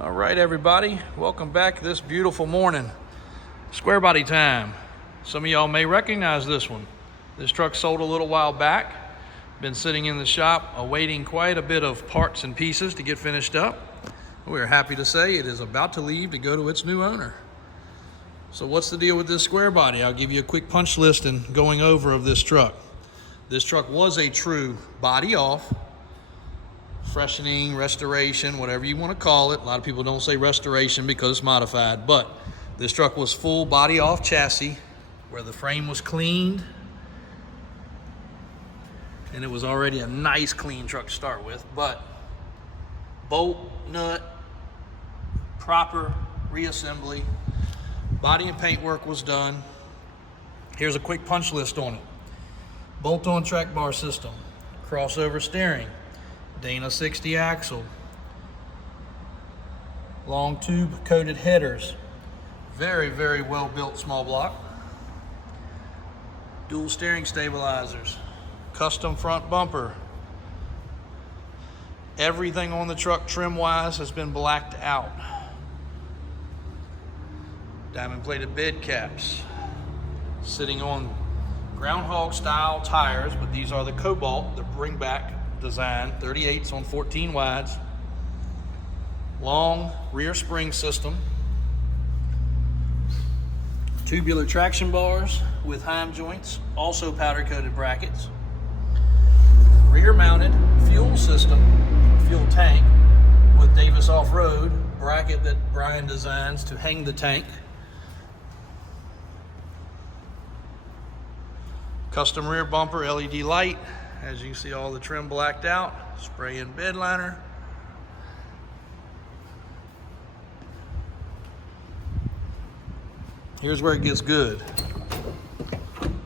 All right, everybody, welcome back this beautiful morning. Square body time. Some of y'all may recognize this one. This truck sold a little while back. Been sitting in the shop awaiting quite a bit of parts and pieces to get finished up. We're happy to say it is about to leave to go to its new owner. So what's the deal with this square body? I'll give you a quick punch list and going over of this truck. This truck was a true body off, freshening, restoration, whatever you want to call it. A lot of people don't say restoration because it's modified, but this truck was full body off chassis where the frame was cleaned, and it was already a nice clean truck to start with, but bolt, nut, proper reassembly, body and paint work was done. Here's a quick punch list on it. Bolt-on track bar system, crossover steering, Dana 60 axle, long tube coated headers, very, very well built small block, dual steering stabilizers, custom front bumper. Everything on the truck trim wise has been blacked out. Diamond plated bed caps, sitting on groundhog style tires, but these are the Cobalt, the bring back design, 38s on 14 wides. Long rear spring system, tubular traction bars with Heim joints, also powder coated brackets, rear mounted fuel system, fuel tank with Davis off-road bracket that Brian designs to hang the tank. Custom rear bumper, LED light. As you can see, all the trim blacked out. Spray in bed liner. Here's where it gets good.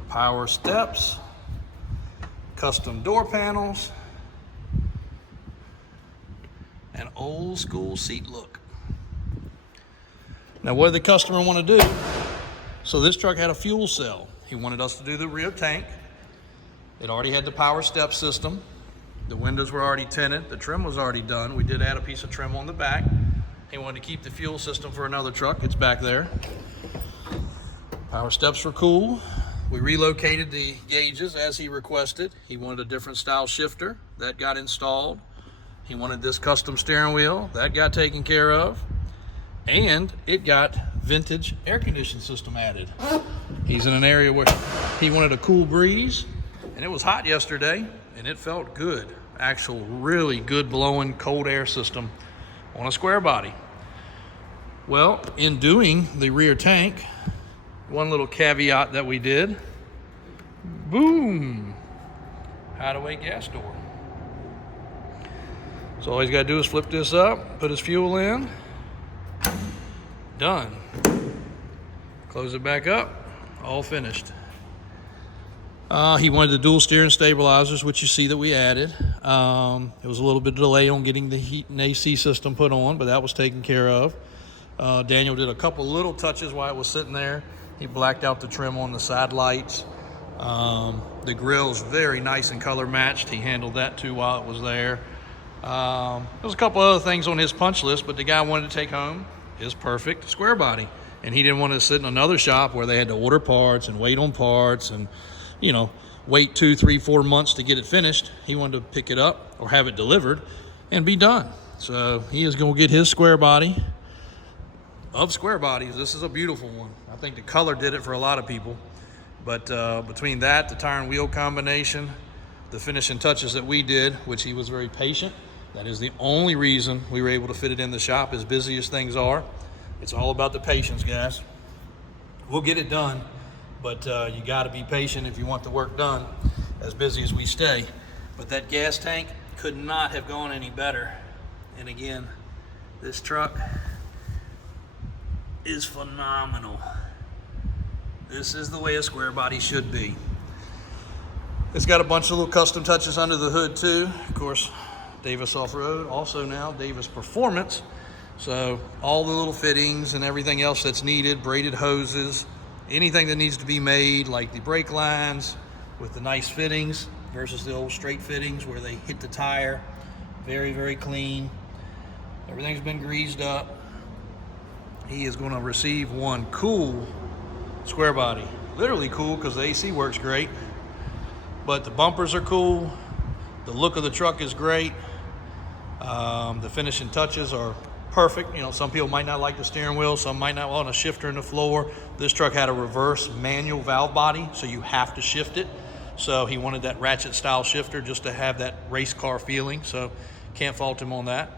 Power steps, custom door panels, and old school seat look. Now, what did the customer want to do? So this truck had a fuel cell. He wanted us to do the rear tank. It already had the power step system. The windows were already tinted. The trim was already done. We did add a piece of trim on the back. He wanted to keep the fuel system for another truck. It's back there. Power steps were cool. We relocated the gauges as he requested. He wanted a different style shifter. That got installed. He wanted this custom steering wheel. That got taken care of. And it got vintage air conditioning system added. He's in an area where he wanted a cool breeze, and it was hot yesterday, and it felt good. Actual really good blowing cold air system on a square body. Well, in doing the rear tank, one little caveat that we did, boom, hideaway gas door. So all he's got to do is flip this up, put his fuel in, done. Close it back up, all finished. He wanted the dual steering stabilizers, which you see that we added. It was a little bit of delay on getting the heat and AC system put on, but that was taken care of. Daniel did a couple little touches while it was sitting there. He blacked out the trim on the side lights. The grill's very nice and color matched. He handled that too while it was there. There's a couple other things on his punch list, but the guy wanted to take home his perfect square body. And he didn't want to sit in another shop where they had to order parts and wait on parts and, you know, wait 2, 3, 4 months to get it finished. He wanted to pick it up or have it delivered and be done. So he is going to get his square body of square bodies. This is a beautiful one. I think the color did it for a lot of people. But between that, the tire and wheel combination, the finishing touches that we did, which he was very patient. That is the only reason we were able to fit it in the shop, as busy as things are. It's all about the patience, guys. We'll get it done, but you got to be patient if you want the work done, as busy as we stay. But that gas tank could not have gone any better. And again, this truck is phenomenal. This is the way a square body should be. It's got a bunch of little custom touches under the hood too. Of course, Davis Off-Road, also now Davis Performance. So all the little fittings and everything else that's needed, braided hoses, anything that needs to be made, like the brake lines with the nice fittings versus the old straight fittings where they hit the tire. Very, very clean. Everything's been greased up. He is going to receive one cool square body. Literally cool because the AC works great. But the bumpers are cool. The look of the truck is great. The finishing touches are perfect. You know, some people might not like the steering wheel. Some might not want a shifter in the floor. This truck had a reverse manual valve body, so you have to shift it. So he wanted that ratchet style shifter just to have that race car feeling. So can't fault him on that.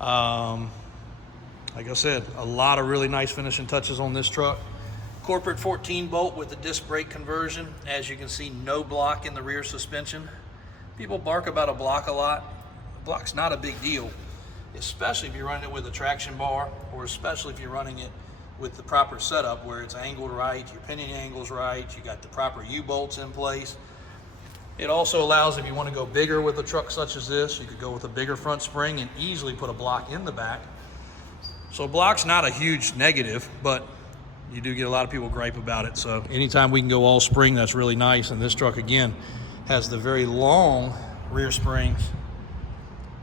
Like I said, a lot of really nice finishing touches on this truck. Corporate 14 bolt with the disc brake conversion. As you can see, no block in the rear suspension. People bark about a block a lot. A block's not a big deal, especially if you're running it with a traction bar, or especially if you're running it with the proper setup where it's angled right, your pinion angle's right, you got the proper U-bolts in place. It also allows, if you want to go bigger with a truck such as this, you could go with a bigger front spring and easily put a block in the back. So block's not a huge negative, but you do get a lot of people gripe about it. So anytime we can go all spring, that's really nice. And this truck, again, has the very long rear springs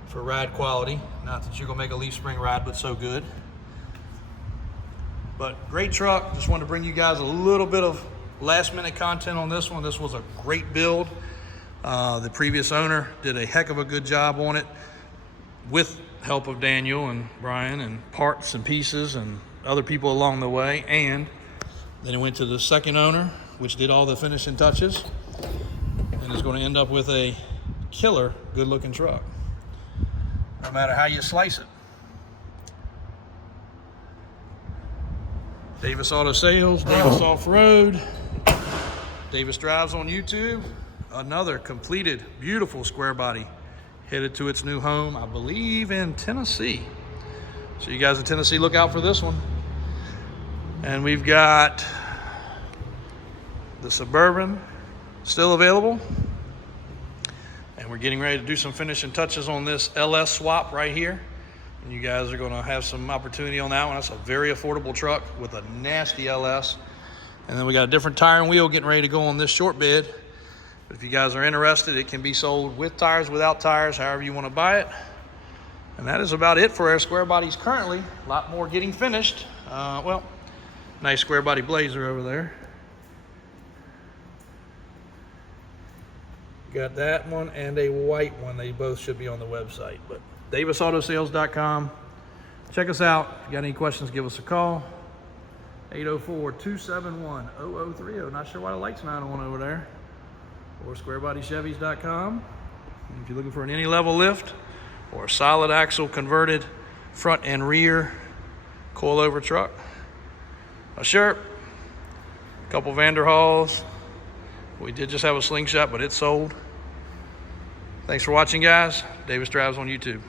for ride quality. Not that you're gonna make a leaf spring ride, but so good. But great truck. Just wanted to bring you guys a little bit of last minute content on this one. This was a great build. The previous owner did a heck of a good job on it with help of Daniel and Brian and parts and pieces and other people along the way. And then it went to the second owner, which did all the finishing touches, and is going to end up with a killer good looking truck, no matter how you slice it. Davis Auto Sales, Davis Off-Road, Davis Drives on YouTube. Another completed, beautiful square body, headed to its new home, I believe in Tennessee. So you guys in Tennessee, look out for this one. And we've got the Suburban still available. And we're getting ready to do some finishing touches on this LS swap right here. And you guys are gonna have some opportunity on that one. That's a very affordable truck with a nasty LS. And then we got a different tire and wheel getting ready to go on this short bed. But if you guys are interested, it can be sold with tires, without tires, however you want to buy it. And that is about it for our square bodies currently. A lot more getting finished. Well, nice square body Blazer over there. Got that one and a white one. They both should be on the website. But DavisAutoSales.com. Check us out. If you got any questions, give us a call. 804-271-0030. Not sure why the light's not on over there. Or squarebodｙchevys.com. If you're looking for an any level lift or a solid axle converted front and rear coilover truck, a Sherp, a couple Vanderhalls. We did just have a Slingshot, but it's sold. Thanks for watching, guys. Davis Drives on YouTube.